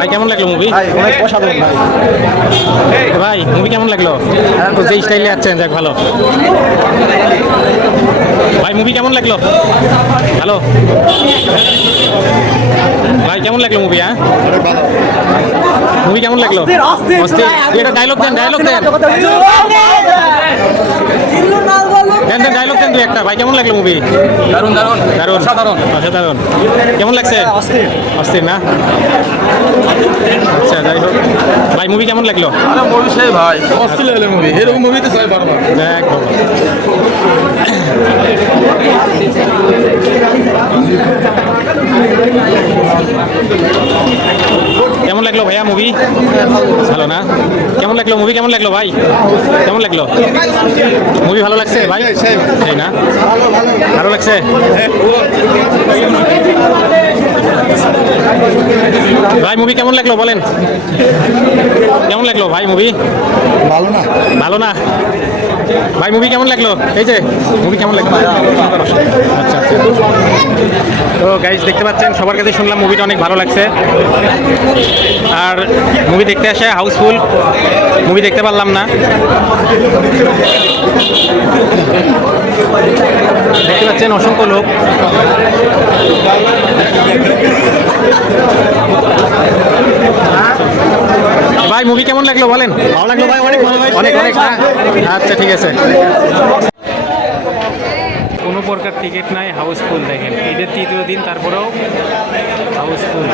ভাই কেমন লাগলো মুভি? অনেক অসাধারণ ভাই। ভাই মুভি কেমন লাগলো? যে স্টাইলে যাচ্ছেন যাক ভালো। ভাই মুভি কেমন লাগলো? হ্যালো ভাই কেমন লাগলো মুভি? হ্যাঁ মুভি কেমন লাগলো? অস্থির। এটা ডায়লগ দেন, ডায়লগ দেন, দেন দেন ডায়লগ দেন দুই একটা। ভাই কেমন লাগলো মুভি? দারুণ দারুণ দারুণ, অসাধারণ। অসাধারণ। কেমন লাগছে? অস্থির। অস্থির না? আচ্ছা যাই হোক। ভাই মুভি কেমন লাগলো? আরে মুভি সেই ভাই অস্থির লাগলো মুভি, এরকম মুভি তো চাই বারবার। দেখ বাবা। কেমন লাগলো ভাইয়া মুভি? ভালো না? কেমন লাগলো মুভি? কেমন লাগলো ভাই? কেমন লাগলো মুভি? ভালো লাগছে ভাই? সেই না? ভালো লাগছে? ভাই মুভি কেমন লাগলো বলেন? কেমন লাগলো ভাই মুভি? ভালো না? ভালো না? ভাই মুভি কেমন লাগলো? এই যে মুভি কেমন লাগলো? আচ্ছা আচ্ছা। তো গাইজ দেখতে পাচ্ছেন সবার কাছে শুনলাম মুভিটা অনেক ভালো লাগছে। আর মুভি দেখতে আসে হাউসফুল, মুভি দেখতে পারলাম না। দেখতে পাচ্ছেন অসংখ্য লোক। ভাই মুভি কেমন লাগলো বলেন? ভালো লাগলো ভাই, অনেক ভালো ভাই, অনেক অনেক। আচ্ছা ঠিক আছে। কোনো প্রকার টিকিট নাই, হাউসফুল। দেখেন ঈদের তৃতীয় দিন তারপরেও হাউসফুল।